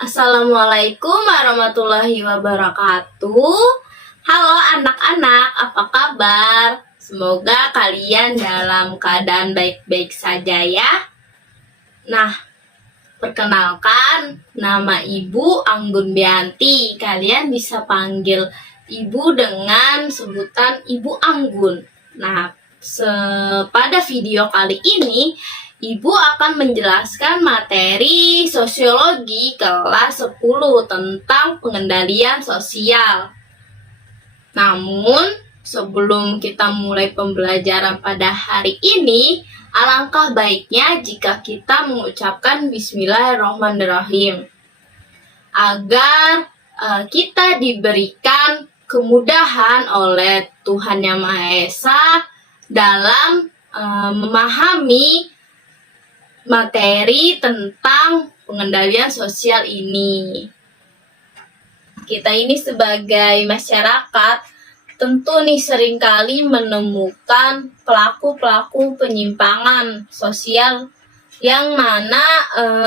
Assalamualaikum warahmatullahi wabarakatuh. Halo anak-anak, apa kabar? Semoga kalian dalam keadaan baik-baik saja ya. Nah, perkenalkan, nama Ibu Anggun Bianti. Kalian bisa panggil Ibu dengan sebutan Ibu Anggun. Nah, pada video kali ini Ibu akan menjelaskan materi sosiologi kelas 10 tentang pengendalian sosial. Namun, sebelum kita mulai pembelajaran pada hari ini, alangkah baiknya jika kita mengucapkan Bismillahirrahmanirrahim agar kita diberikan kemudahan oleh Tuhan Yang Maha Esa dalam memahami materi tentang pengendalian sosial ini. Kita ini sebagai masyarakat tentu nih seringkali menemukan pelaku-pelaku penyimpangan sosial yang mana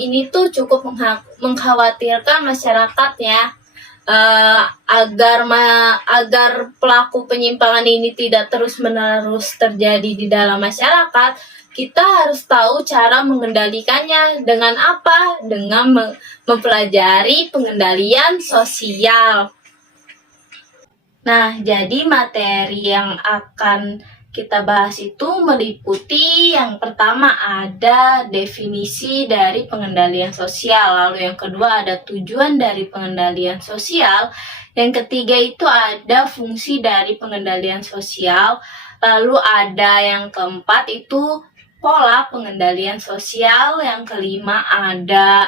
ini tuh cukup mengkhawatirkan masyarakat ya. Agar pelaku penyimpangan ini tidak terus-menerus terjadi di dalam masyarakat, kita harus tahu cara mengendalikannya. Dengan apa? Dengan mempelajari pengendalian sosial. Nah, jadi materi yang akan kita bahas itu meliputi yang pertama ada definisi dari pengendalian sosial, lalu yang kedua ada tujuan dari pengendalian sosial, yang ketiga itu ada fungsi dari pengendalian sosial, lalu ada yang keempat itu pola pengendalian sosial, yang kelima ada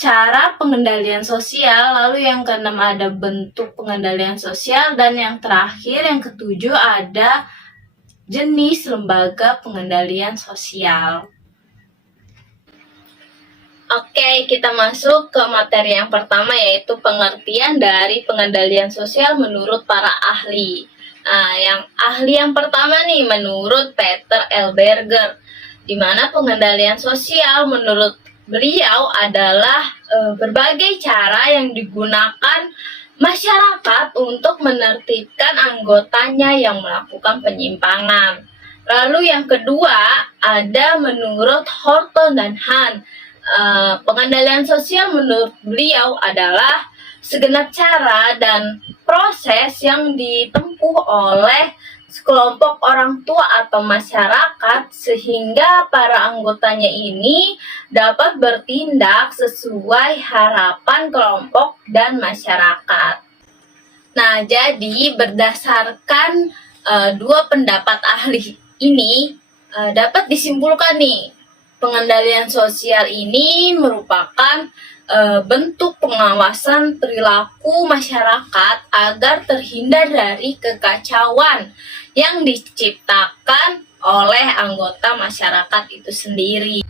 cara pengendalian sosial, lalu yang keenam ada bentuk pengendalian sosial, dan yang terakhir yang ketujuh ada jenis lembaga pengendalian sosial. Oke, kita masuk ke materi yang pertama, yaitu pengertian dari pengendalian sosial menurut para ahli. Nah, yang ahli yang pertama nih menurut Peter L. Berger, di mana pengendalian sosial menurut beliau adalah berbagai cara yang digunakan masyarakat untuk menertibkan anggotanya yang melakukan penyimpangan. Lalu yang kedua ada menurut Horton dan Han, pengendalian sosial menurut beliau adalah segenap cara dan proses yang ditempuh oleh sekelompok orang tua atau masyarakat sehingga para anggotanya ini dapat bertindak sesuai harapan kelompok dan masyarakat. Nah, jadi berdasarkan dua pendapat ahli ini dapat disimpulkan nih, pengendalian sosial ini merupakan bentuk pengawasan perilaku masyarakat agar terhindar dari kekacauan yang diciptakan oleh anggota masyarakat itu sendiri.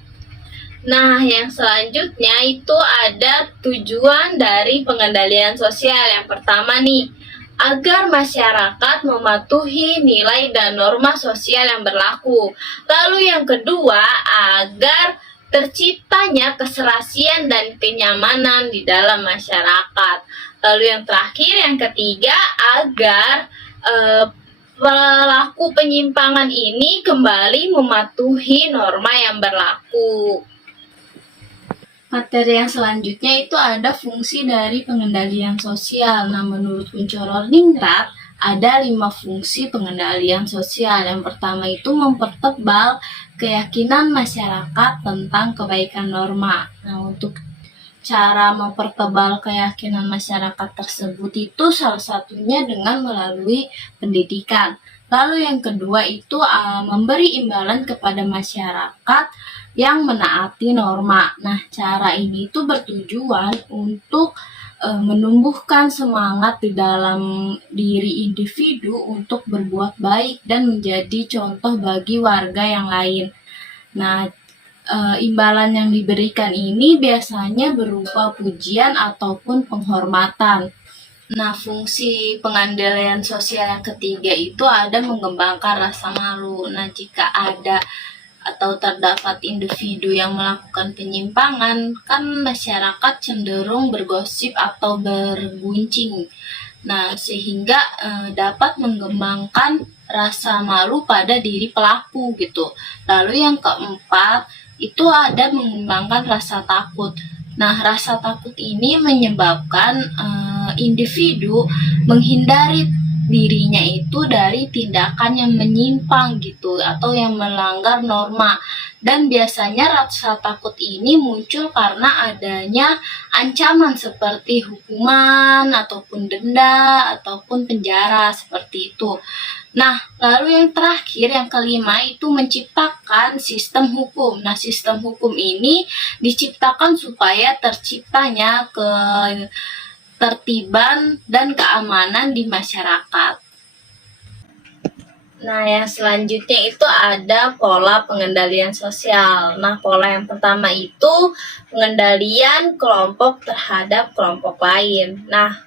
Nah, yang selanjutnya itu ada tujuan dari pengendalian sosial. Yang pertama nih, agar masyarakat mematuhi nilai dan norma sosial yang berlaku. Lalu yang kedua, agar terciptanya keserasian dan kenyamanan di dalam masyarakat. Lalu yang terakhir, yang ketiga, agar pelaku penyimpangan ini kembali mematuhi norma yang berlaku. Materi yang selanjutnya itu ada fungsi dari pengendalian sosial. Nah, menurut Kuncoro-Ningrat ada 5 fungsi pengendalian sosial. Yang pertama itu mempertebal keyakinan masyarakat tentang kebaikan norma. Nah, untuk cara mempertebal keyakinan masyarakat tersebut itu salah satunya dengan melalui pendidikan. Lalu yang kedua itu memberi imbalan kepada masyarakat yang menaati norma. Nah, cara ini itu bertujuan untuk menumbuhkan semangat di dalam diri individu untuk berbuat baik dan menjadi contoh bagi warga yang lain. Nah, imbalan yang diberikan ini biasanya berupa pujian ataupun penghormatan. Nah, fungsi pengendalian sosial yang ketiga itu ada mengembangkan rasa malu. Nah, jika ada atau terdapat individu yang melakukan penyimpangan, kan masyarakat cenderung bergosip atau berguncing. Nah, sehingga dapat mengembangkan rasa malu pada diri pelaku gitu. Lalu yang keempat, itu ada mengembangkan rasa takut. Nah, rasa takut ini menyebabkan individu menghindari dirinya itu dari tindakan yang menyimpang gitu atau yang melanggar norma, dan biasanya rasa takut ini muncul karena adanya ancaman seperti hukuman ataupun denda ataupun penjara seperti itu. Nah, lalu yang terakhir, yang kelima, itu menciptakan sistem hukum. Nah, sistem hukum ini diciptakan supaya terciptanya ketertiban dan keamanan di masyarakat. Nah, yang selanjutnya itu ada pola pengendalian sosial. Nah, pola yang pertama itu pengendalian kelompok terhadap kelompok lain. Nah,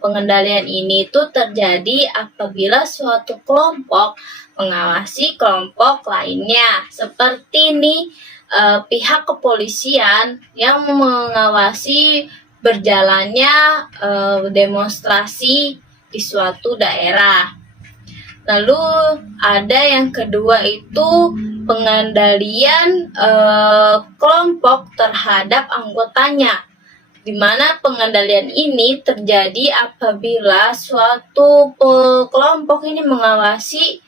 pengendalian ini itu terjadi apabila suatu kelompok mengawasi kelompok lainnya. Seperti nih, pihak kepolisian yang mengawasi berjalannya demonstrasi di suatu daerah. Lalu ada yang kedua itu pengendalian kelompok terhadap anggotanya, di mana pengendalian ini terjadi apabila suatu kelompok ini mengawasi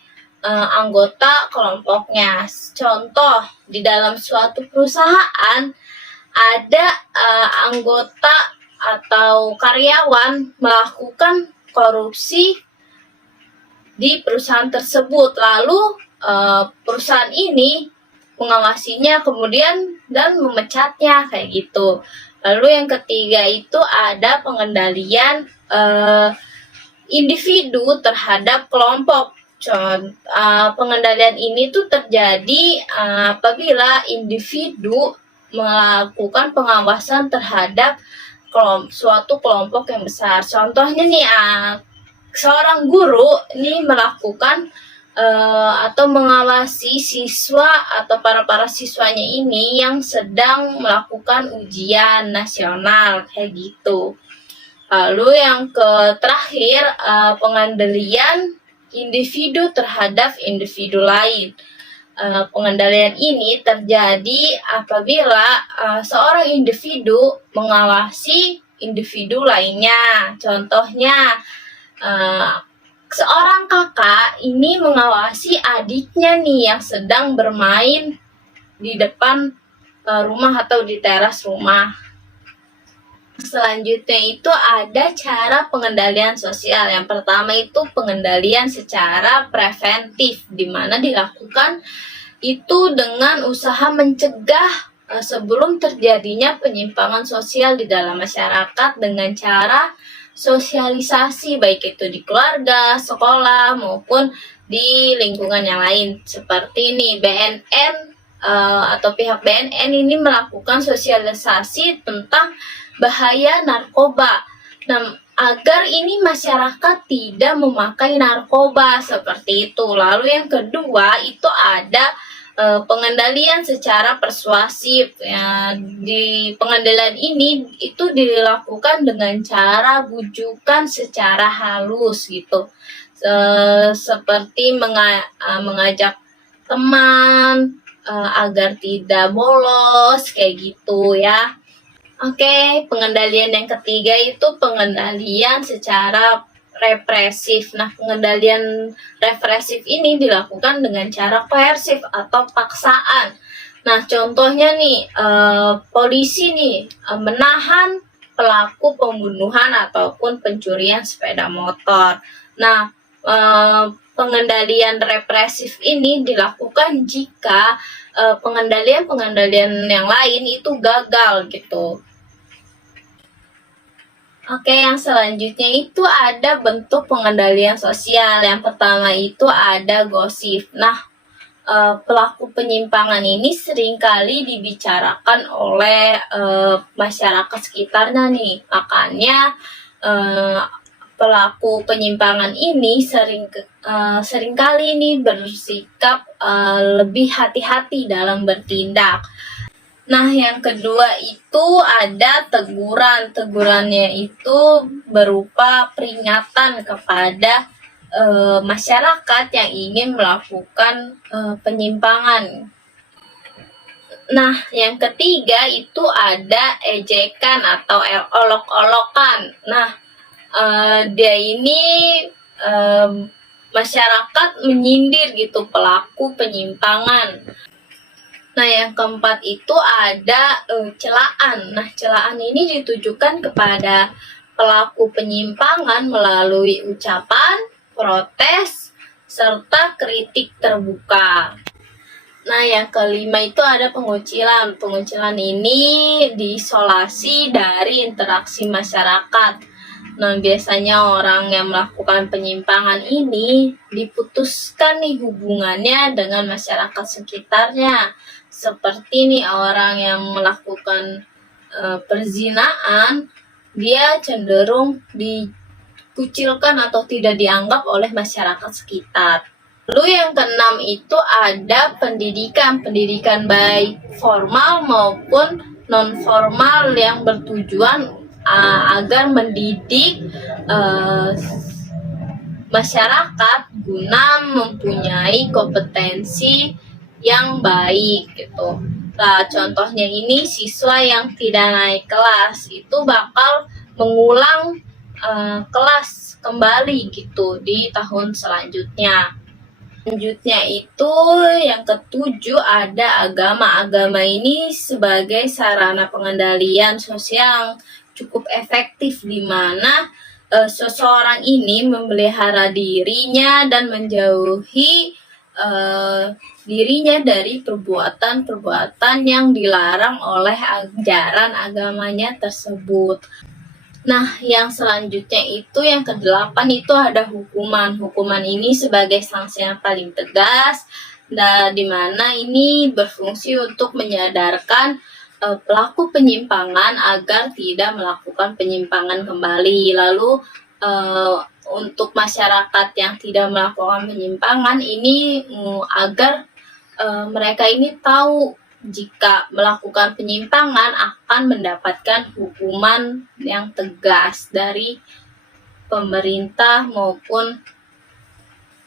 anggota kelompoknya. Contoh, di dalam suatu perusahaan ada anggota atau karyawan melakukan korupsi di perusahaan tersebut, lalu perusahaan ini mengawasinya kemudian dan memecatnya kayak gitu. Lalu yang ketiga itu ada pengendalian individu terhadap kelompok. Pengendalian ini tuh terjadi apabila individu melakukan pengawasan terhadap suatu kelompok yang besar. Contohnya nih, seorang guru ini melakukan atau mengawasi siswa atau para siswanya ini yang sedang melakukan ujian nasional kayak gitu. Lalu yang terakhir, pengendalian individu terhadap individu lain. Pengendalian ini terjadi apabila seorang individu mengawasi individu lainnya. Contohnya, seorang kakak ini mengawasi adiknya nih yang sedang bermain di depan rumah atau di teras rumah. Selanjutnya itu ada cara pengendalian sosial. Yang pertama itu pengendalian secara preventif, di mana dilakukan itu dengan usaha mencegah sebelum terjadinya penyimpangan sosial di dalam masyarakat dengan cara sosialisasi, baik itu di keluarga, sekolah, maupun di lingkungan yang lain. Seperti ini, BNN atau pihak BNN ini melakukan sosialisasi tentang bahaya narkoba. Nah, agar ini masyarakat tidak memakai narkoba seperti itu. Lalu yang kedua itu ada pengendalian secara persuasif. Ya, di pengendalian ini itu dilakukan dengan cara bujukan secara halus gitu, seperti mengajak teman agar tidak bolos kayak gitu ya. Oke, pengendalian yang ketiga itu pengendalian secara represif. Nah, pengendalian represif ini dilakukan dengan cara koersif atau paksaan. Nah, contohnya nih, polisi nih menahan pelaku pembunuhan ataupun pencurian sepeda motor. Nah, pengendalian represif ini dilakukan jika pengendalian yang lain itu gagal gitu. Oke, yang selanjutnya itu ada bentuk pengendalian sosial. Yang pertama itu ada gosip. Nah, pelaku penyimpangan ini seringkali dibicarakan oleh masyarakat sekitarnya nih. Makanya pelaku penyimpangan ini seringkali ini bersikap lebih hati-hati dalam bertindak. Nah, yang kedua itu ada teguran. Tegurannya itu berupa peringatan kepada masyarakat yang ingin melakukan penyimpangan. Nah, yang ketiga itu ada ejekan atau olok-olokan. Nah, dia ini masyarakat menyindir gitu pelaku penyimpangan. Nah, yang keempat itu ada celaan. Nah, celaan ini ditujukan kepada pelaku penyimpangan melalui ucapan, protes, serta kritik terbuka. Nah, yang kelima itu ada pengucilan. Pengucilan ini diisolasi dari interaksi masyarakat. Nah, biasanya orang yang melakukan penyimpangan ini diputuskan nih hubungannya dengan masyarakat sekitarnya. Seperti nih orang yang melakukan perzinaan, dia cenderung dikucilkan atau tidak dianggap oleh masyarakat sekitar. Lalu yang keenam itu ada pendidikan baik formal maupun non formal yang bertujuan agar mendidik masyarakat guna mempunyai kompetensi yang baik gitu. Nah, contohnya ini siswa yang tidak naik kelas itu bakal mengulang kelas kembali gitu di tahun selanjutnya. Selanjutnya itu yang ketujuh ada agama. Agama ini sebagai sarana pengendalian sosial cukup efektif di mana seseorang ini memelihara dirinya dan menjauhi dirinya dari perbuatan-perbuatan yang dilarang oleh ajaran agamanya tersebut. Nah, yang selanjutnya itu yang kedelapan itu ada hukuman. Hukuman ini sebagai sanksi yang paling tegas, dan di mana ini berfungsi untuk menyadarkan pelaku penyimpangan agar tidak melakukan penyimpangan kembali. Lalu untuk masyarakat yang tidak melakukan penyimpangan ini agar mereka ini tahu jika melakukan penyimpangan akan mendapatkan hukuman yang tegas dari pemerintah maupun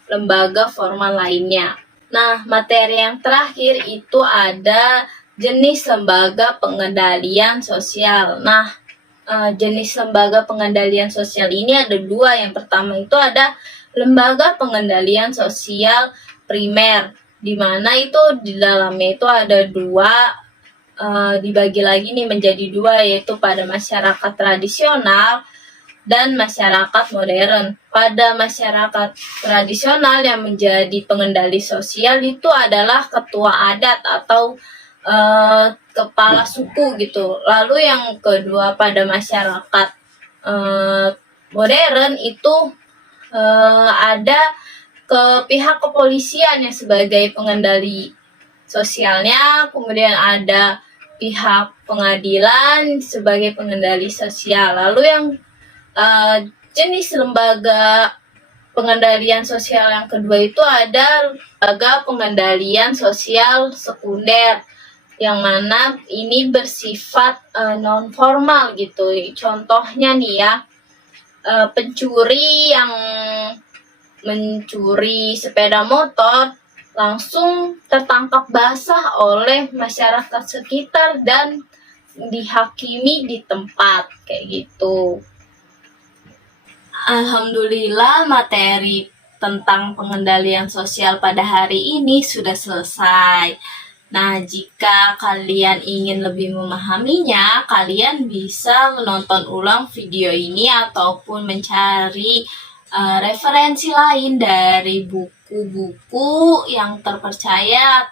lembaga formal lainnya. Nah, materi yang terakhir itu ada jenis lembaga pengendalian sosial. Nah, jenis lembaga pengendalian sosial ini ada dua. Yang pertama itu ada lembaga pengendalian sosial primer, di mana itu di dalamnya itu ada dua, dibagi lagi nih menjadi dua, yaitu pada masyarakat tradisional dan masyarakat modern. Pada masyarakat tradisional yang menjadi pengendali sosial itu adalah ketua adat atau kepala suku gitu. Lalu yang kedua pada masyarakat modern itu ada pihak kepolisian yang sebagai pengendali sosialnya, kemudian ada pihak pengadilan sebagai pengendali sosial. Lalu yang jenis lembaga pengendalian sosial yang kedua itu ada lembaga pengendalian sosial sekunder, yang mana ini bersifat non formal gitu. Contohnya nih ya, pencuri yang mencuri sepeda motor langsung tertangkap basah oleh masyarakat sekitar dan dihakimi di tempat kayak gitu. Alhamdulillah, materi tentang pengendalian sosial pada hari ini sudah selesai. Nah, jika kalian ingin lebih memahaminya, kalian bisa menonton ulang video ini ataupun mencari referensi lain dari buku-buku yang terpercaya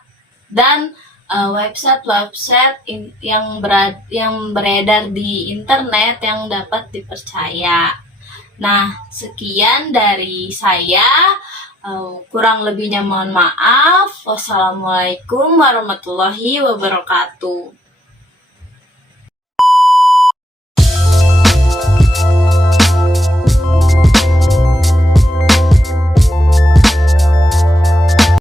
dan website-website yang beredar di internet yang dapat dipercaya. Nah, sekian dari saya. Kurang lebihnya mohon maaf. Wassalamualaikum warahmatullahi wabarakatuh.